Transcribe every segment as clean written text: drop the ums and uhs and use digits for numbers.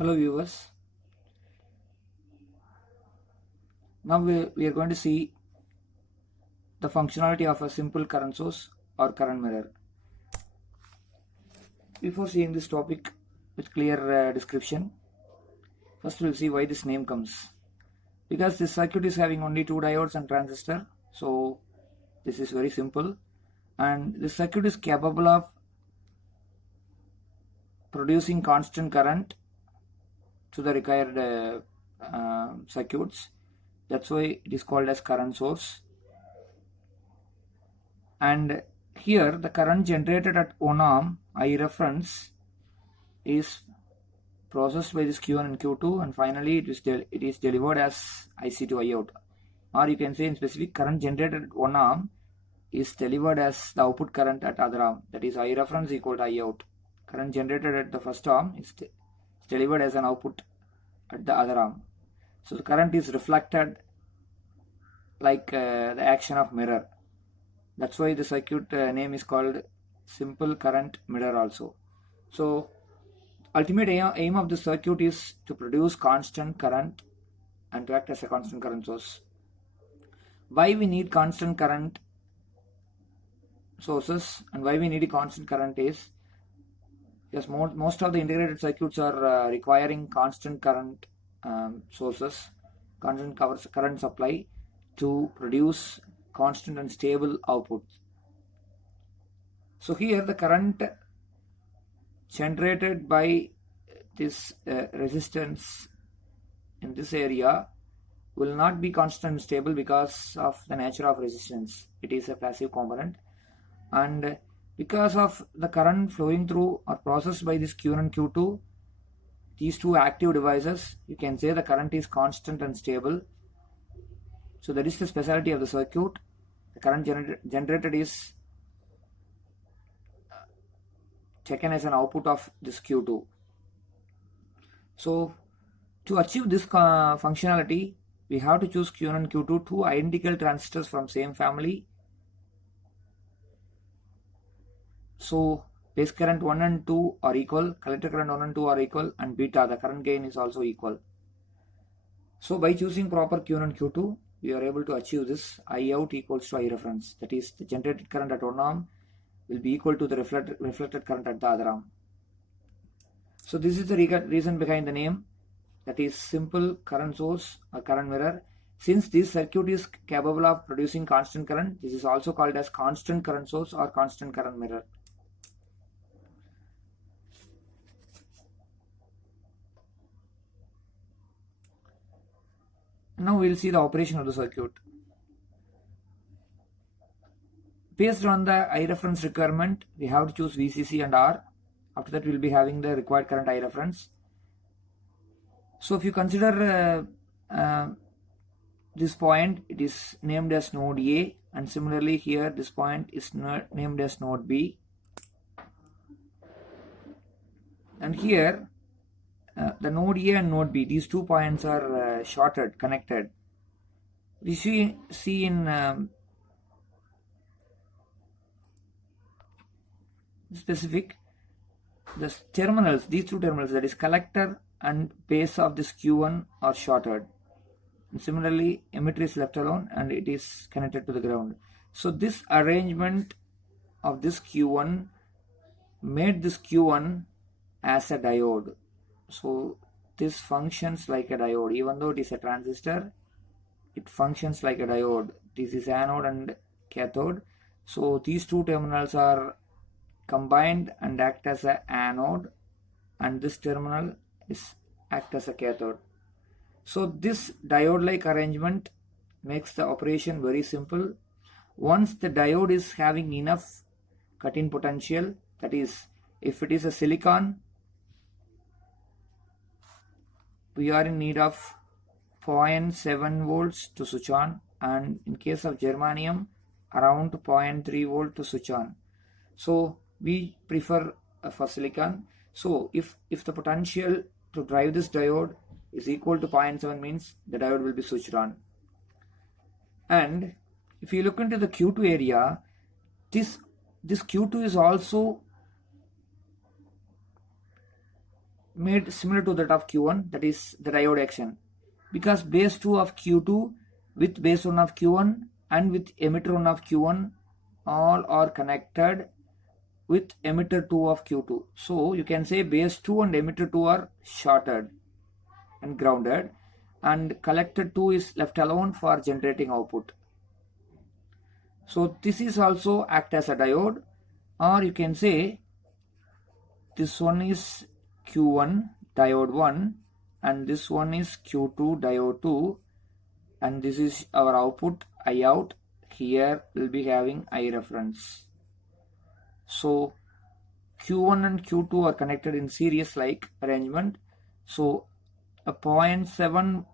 Hello viewers, now we are going to see the functionality of a simple current source or current mirror. Before seeing this topic with clear description, first we'll see why this name comes. Because this circuit is having only two diodes and transistor, so this is very simple, and this circuit is capable of producing constant current to the required circuits. That's why it is called as current source. And here the current generated at 1 ohm I reference is processed by this Q1 and Q2, and finally it is delivered as IC to I out, or you can say in specific, current generated at 1 ohm is delivered as the output current at other arm, that is I reference equal to I out. Current generated at the first arm is delivered as an output at the other arm. So the current is reflected like the action of mirror. That's why the circuit name is called simple current mirror also. So ultimate aim of the circuit is to produce constant current and to act as a constant current source. Why we need constant current sources and why we need a constant current is because most of the integrated circuits are requiring constant current sources, constant current supply to produce constant and stable output. So here the current generated by this resistance in this area will not be constant and stable because of the nature of resistance. It is a passive component, and because of the current flowing through or processed by this Q1 and Q2, these two active devices, you can say the current is constant and stable. So that is the specialty of the circuit. The current generated is taken as an output of this Q2. So to achieve this functionality, we have to choose Q1 and Q2, two identical transistors from same family. So base current 1 and 2 are equal, collector current 1 and 2 are equal, and beta, the current gain, is also equal. So by choosing proper Q1 and Q2, we are able to achieve this I out equals to I reference. That is, the generated current at 1 ohm will be equal to the reflected current at the other arm. So this is the reason behind the name, that is simple current source or current mirror. Since this circuit is capable of producing constant current, this is also called as constant current source or constant current mirror. Now we will see the operation of the circuit. Based on the I reference requirement, we have to choose VCC and R. After that, we will be having the required current I reference. So if you consider this point, it is named as node A, and similarly here this point is named as node B. And here the node A and node B, these 2 points are shorted, connected. We see in specific, the terminals, these 2 terminals, that is collector and base of this Q1, are shorted. And similarly, emitter is left alone and it is connected to the ground. So this arrangement of this Q1 made this Q1 as a diode. So this functions like a diode. Even though it is a transistor, it functions like a diode. This is anode and cathode. So these 2 terminals are combined and act as an anode, and this terminal is act as a cathode. So this diode like arrangement makes the operation very simple. Once the diode is having enough cut-in potential, that is, if it is a silicon, we are in need of 0.7 volts to switch on, and in case of germanium, around 0.3 volt to switch on. So we prefer for silicon. So if the potential to drive this diode is equal to 0.7, means the diode will be switched on. And if you look into the Q2 area, this Q2 is also made similar to that of Q1, that is the diode action. Because base 2 of Q2 with base 1 of Q1 and with emitter 1 of Q1 all are connected with emitter 2 of Q2. So you can say base 2 and emitter 2 are shorted and grounded, and collector 2 is left alone for generating output. So this is also act as a diode, or you can say this one is Q1 diode 1 and this one is Q2 diode 2, and this is our output I out. Here will be having I reference. So Q1 and Q2 are connected in series like arrangement. So a 0.7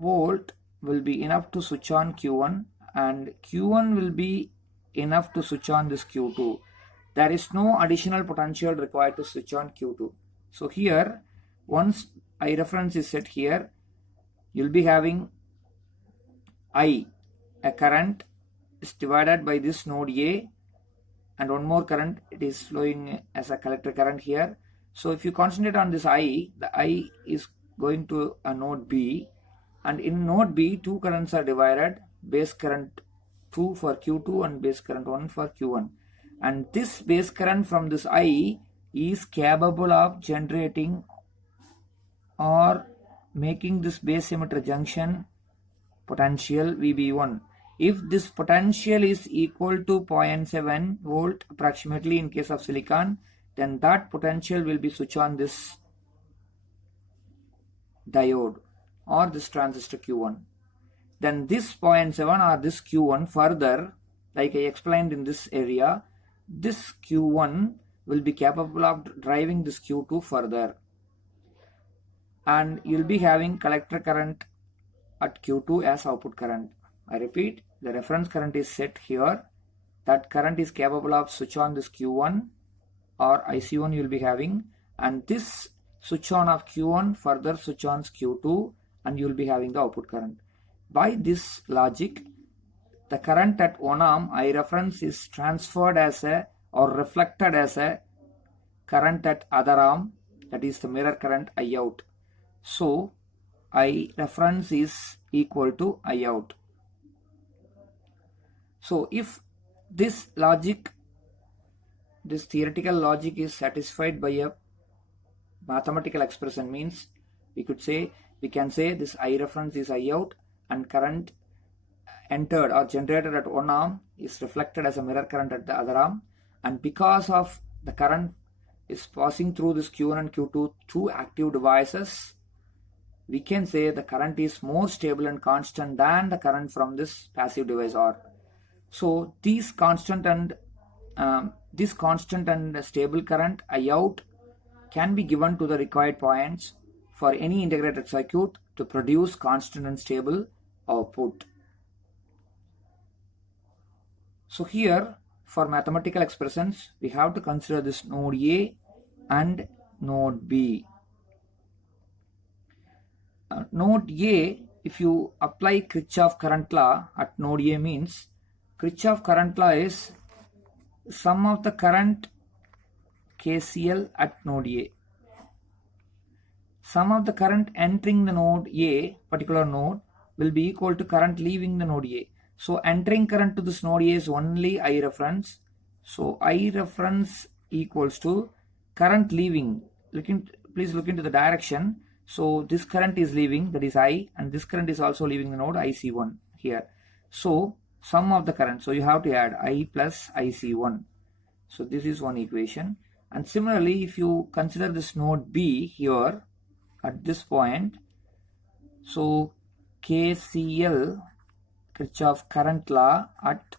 volt will be enough to switch on Q1, and Q1 will be enough to switch on this Q2. There is no additional potential required to switch on Q2. So here, once I reference is set here, you'll be having I, a current is divided by this node A, and one more current, it is flowing as a collector current here. So if you concentrate on this I, the I is going to a node B, and in node B, two currents are divided, base current 2 for Q2 and base current 1 for Q1. And this base current from this I is capable of generating or making this base emitter junction potential VB1. If this potential is equal to 0.7 volt approximately in case of silicon, then that potential will be switch on this diode or this transistor Q1. Then this 0.7 or this Q1 further, like I explained in this area, this Q1 will be capable of driving this Q2 further, and you'll be having collector current at Q2 as output current. I repeat, the reference current is set here. That current is capable of switch on this Q1 or IC1 you'll be having, and this switch on of Q1 further switch on Q2, and you'll be having the output current. By this logic, the current at 1 ohm I reference is transferred as a or reflected as a current at other arm, that is the mirror current I out. So I reference is equal to I out. So if this logic, this theoretical logic is satisfied by a mathematical expression, means we can say this I reference is I out, and current entered or generated at one arm is reflected as a mirror current at the other arm, and because of the current is passing through this Q1 and Q2 two active devices, we can say the current is more stable and constant than the current from this passive device R. So these constant and stable current I out can be given to the required points for any integrated circuit to produce constant and stable output. So here, for mathematical expressions, we have to consider this node A and node B. Node A, if you apply Kirchhoff current law at node A, means Kirchhoff current law is sum of the current KCL at node A. Sum of the current entering the node A, particular node, will be equal to current leaving the node A. So entering current to this node A is only I reference. So I reference equals to current leaving. Please look into the direction. So this current is leaving, that is I, and this current is also leaving the node IC1 here. So sum of the current. So you have to add I plus IC1. So this is one equation. And similarly, if you consider this node B here at this point, so KCL, Kirchhoff current law at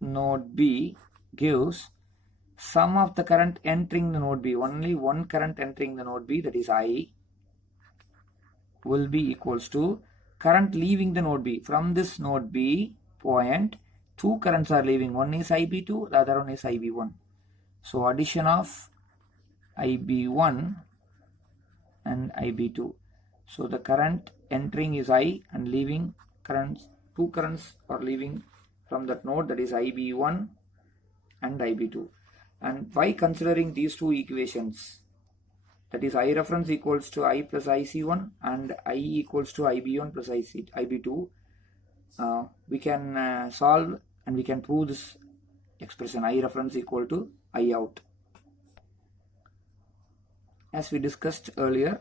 node B, gives sum of the current entering the node B, only one current entering the node B, that is I, will be equals to current leaving the node B. From this node B point, two currents are leaving, one is IB2, the other one is IB1. So addition of IB1 and IB2. So the current entering is I, and leaving currents, two currents are leaving from that node, that is IB1 and IB2. And by considering these two equations, that is I reference equals to I plus IC1 and I equals to IB1 plus IB2. We can solve and we can prove this expression I reference equal to I out. As we discussed earlier,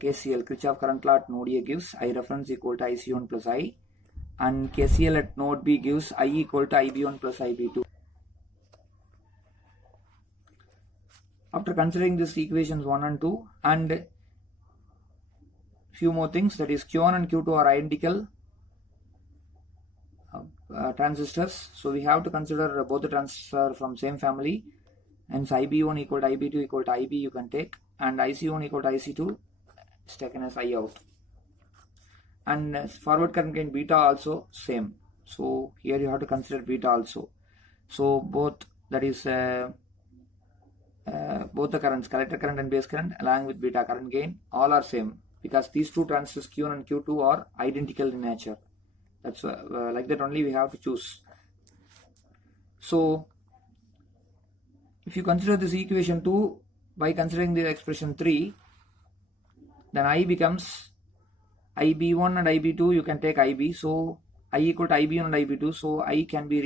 KCL, Kirchhoff current law at node A gives I reference equal to IC1 plus I, and KCL at node B gives I equal to IB1 plus IB2. After considering this equations 1 and 2 and few more things, that is Q1 and Q2 are identical transistors, so we have to consider both the transistors from same family, hence IB1 equal to IB2 equal to IB you can take, and IC1 equal to IC2 is taken as I out. And forward current gain beta also same, so here you have to consider beta also. So both, that is both the currents, collector current and base current along with beta current gain, all are same because these two transistors Q1 and Q2 are identical in nature. That's like that only we have to choose. So if you consider this equation 2 by considering the expression 3, then I becomes IB1 and IB2 you can take IB, so I equal to IB1 and IB2, so I can be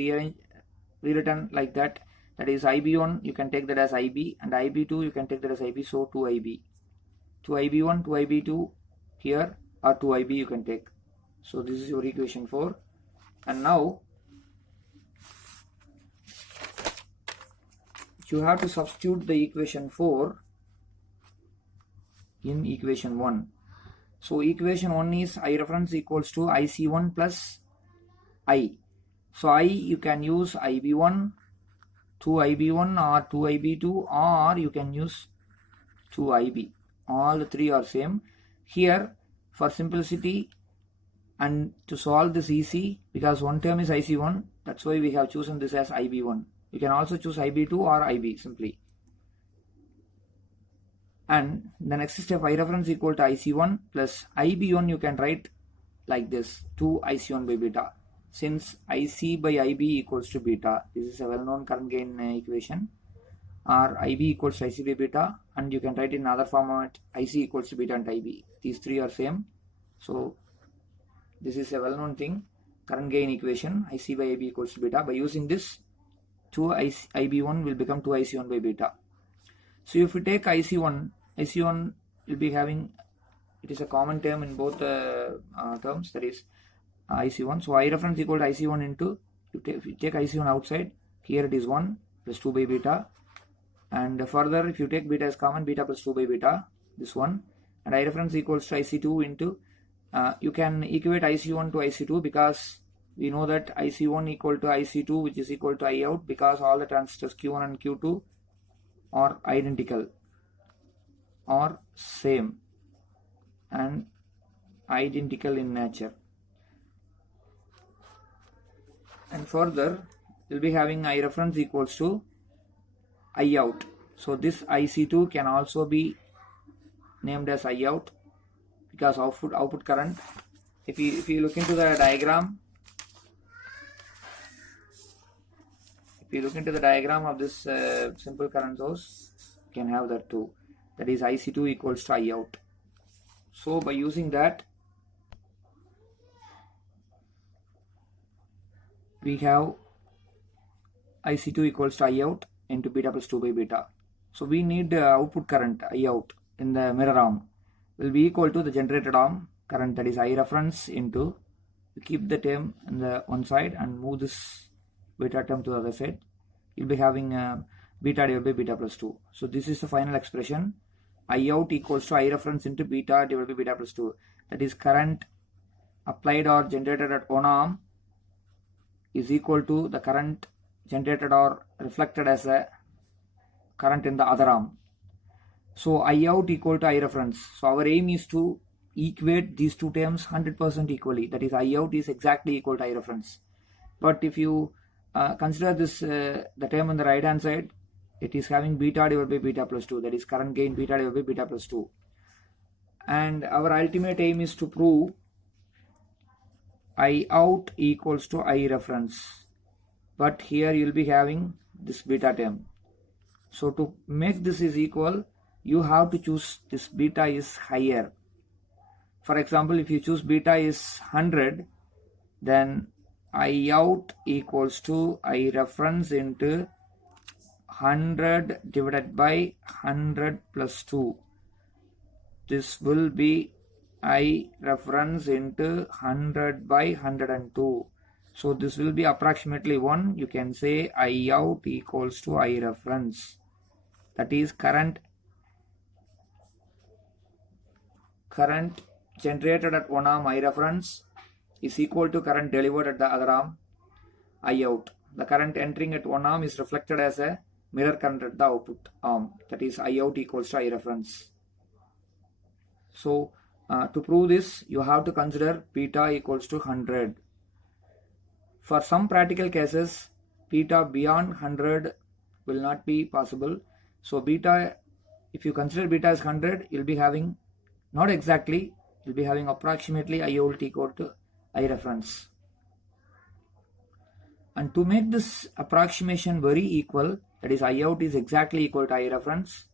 rewritten like that, that is IB1 you can take that as IB and IB2 you can take that as IB, so 2IB. 2IB1, 2IB2 here, or 2IB you can take. So this is your equation 4. And now you have to substitute the equation 4 in equation 1. So equation 1 is I reference equals to IC1 plus I. So I you can use IB1, 2IB1 or 2IB2, or you can use 2IB. All the three are same. Here for simplicity and to solve this easy, because one term is IC1, that's why we have chosen this as IB1. You can also choose IB2 or IB simply. And the next step, I reference equal to IC1 plus IB1 you can write like this, 2 IC1 by beta. Since IC by IB equals to beta, this is a well-known current gain equation, or IB equals to IC by beta, and you can write in another format IC equals to beta and IB. These three are same. So this is a well-known thing, current gain equation, IC by IB equals to beta. By using this, 2 IB1 will become 2 IC1 by beta. So if we take IC1 will be having, it is a common term in both terms, that is IC1. So I reference equal to IC1 into, if you take IC1 outside, here it is 1 plus 2 by beta, and further if you take beta as common, beta plus 2 by beta, this one, and I reference equals to IC2 into, you can equate IC1 to IC2 because we know that IC1 equal to IC2 which is equal to I out, because all the transistors Q1 and Q2 are identical or same and identical in nature. And further we'll be having I reference equals to I out. So this IC2 can also be named as I out because output current. If you look into the diagram, of this simple current source, you can have that too. That is IC2 equals to I out. So by using that, we have IC2 equals to I out into beta plus 2 by beta. So we need output current I out in the mirror arm will be equal to the generated arm current, that is I reference into, we keep the term on the one side and move this beta term to the other side. You'll be having beta divided by beta plus 2. So this is the final expression. I out equals to I reference into beta divided by beta plus 2. That is current applied or generated at one arm is equal to the current generated or reflected as a current in the other arm. So I out equal to I reference. So our aim is to equate these two terms 100% equally. That is I out is exactly equal to I reference. But if you consider this the term on the right hand side, it is having beta divided by beta plus 2. That is current gain beta divided by beta plus 2. And our ultimate aim is to prove I out equals to I reference. But here you will be having this beta term. So to make this is equal, you have to choose this beta is higher. For example, if you choose beta is 100, then I out equals to I reference into 100 divided by 100 plus 2. This will be I reference into 100 by 102. So this will be approximately 1. You can say I out equals to I reference. That is current generated at one arm I reference is equal to current delivered at the other arm I out. The current entering at one arm is reflected as a mirror current at the output arm. That is I out equals to I reference. So to prove this, you have to consider beta equals to 100. For some practical cases, beta beyond 100 will not be possible. So beta, if you consider beta as 100, you'll be having, not exactly, you'll be having approximately I out equal to I reference. And to make this approximation very equal, that is I out is exactly equal to I reference,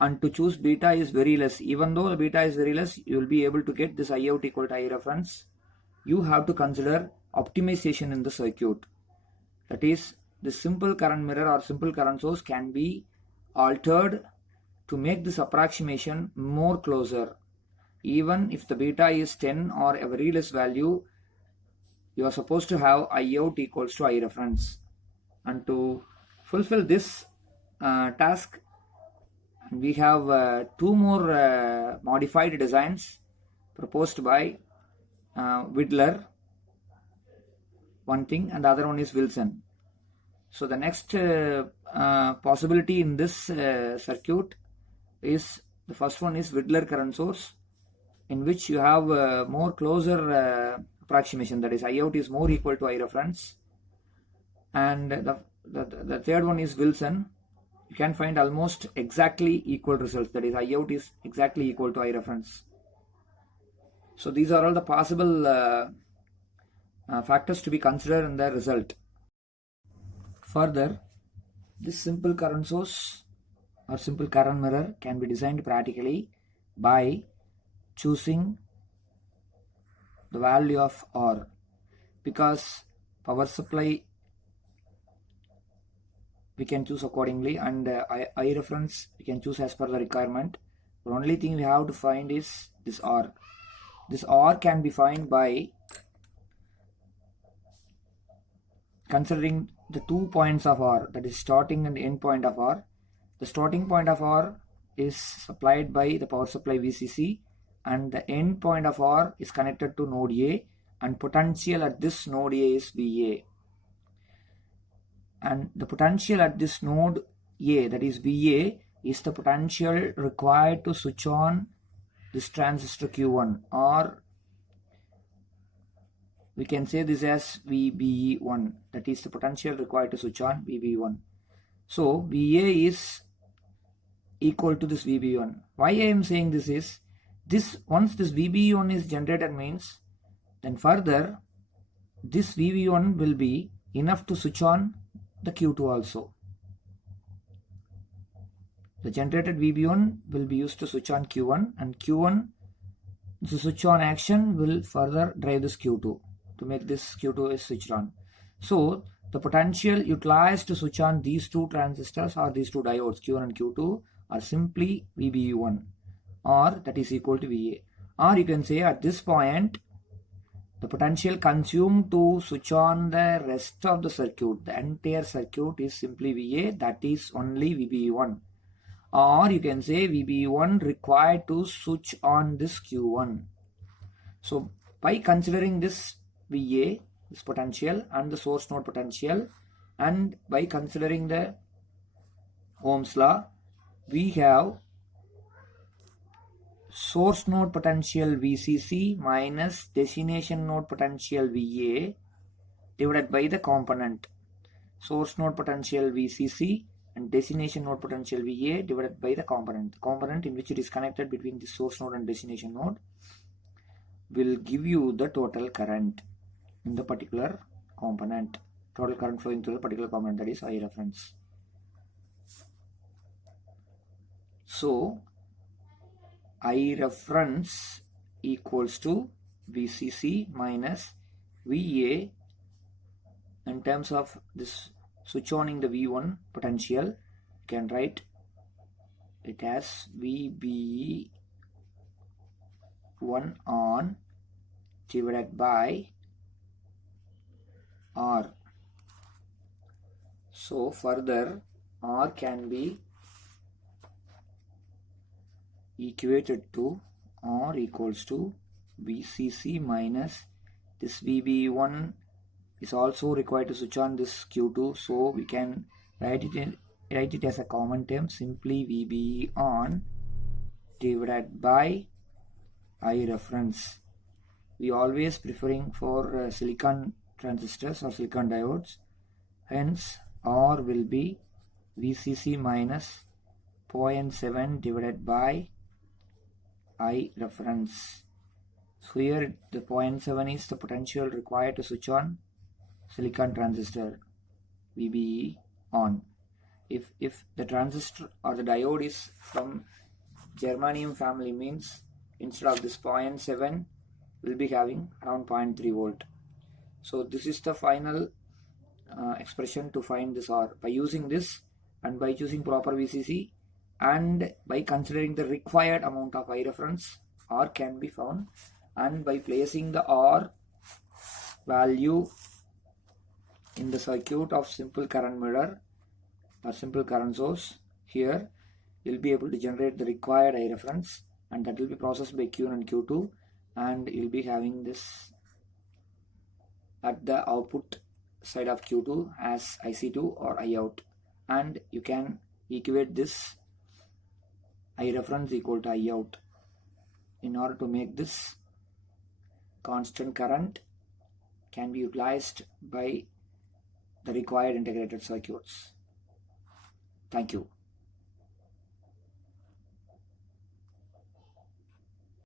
and to choose beta is very less. Even though the beta is very less, you will be able to get this I out equal to I reference. You have to consider optimization in the circuit. That is, the simple current mirror or simple current source can be altered to make this approximation more closer. Even if the beta is 10 or a very less value, you are supposed to have I out equals to I reference. And to fulfill this task, we have two more modified designs proposed by Widler, one thing, and the other one is Wilson. So the next possibility in this circuit is, the first one is Widler current source, in which you have more closer approximation, that is I out is more equal to I reference. And the third one is Wilson. You can find almost exactly equal results, that is I out is exactly equal to I reference. So these are all the possible factors to be considered in the result. Further, this simple current source or simple current mirror can be designed practically by choosing the value of R, because power supply we can choose accordingly, and I reference we can choose as per the requirement. The only thing we have to find is this R. This R can be found by considering the 2 points of R, that is starting and end point of R. The starting point of R is supplied by the power supply VCC, and the end point of R is connected to node A, and potential at this node A is VA. And the potential at this node A, that is VA, is the potential required to switch on this transistor Q1, or we can say this as VBE1, that is the potential required to switch on VBE1. So VA is equal to this VBE1. Why I am saying this is, once this VBE1 is generated means, then further this VBE1 will be enough to switch on the Q2 also. The generated VB1 will be used to switch on Q1, and Q1, the switch on action will further drive this Q2 to make this Q2 is switched on. So the potential utilized to switch on these two transistors or these two diodes Q1 and Q2 are simply VBE1, or that is equal to VA. Or you can say at this point, the potential consumed to switch on the rest of the circuit, the entire circuit, is simply VA, that is only VBE1. Or you can say VBE1 required to switch on this Q1. So by considering this VA, this potential, and the source node potential, and by considering the Ohm's law, we have source node potential VCC minus destination node potential VA divided by the component. Source node potential VCC and destination node potential VA divided by the component. The component in which it is connected between the source node and destination node will give you the total current in the particular component. Total current flowing through the particular component, that is I reference. So I reference equals to VCC minus VA. In terms of this switch oning the V1 potential, you can write it as VBE 1 on divided by R. So further R can be equated to R equals to VCC minus this VB1 is also required to switch on this Q2, so we can write it as a common term, simply VB on divided by I reference. We always preferring for silicon transistors or silicon diodes, hence R will be VCC minus 0.7 divided by I reference. So here the 0.7 is the potential required to switch on silicon transistor VBE on. If the transistor or the diode is from germanium family, means instead of this 0.7 will be having around 0.3 volt. So this is the final expression to find this R. By using this and by choosing proper VCC and by considering the required amount of I reference, R can be found, and by placing the R value in the circuit of simple current mirror or simple current source, here you'll be able to generate the required I reference, and that will be processed by Q1 and Q2, and you'll be having this at the output side of Q2 as IC2 or I out, and you can equate this I reference equal to I out in order to make this constant current can be utilized by the required integrated circuits. Thank you.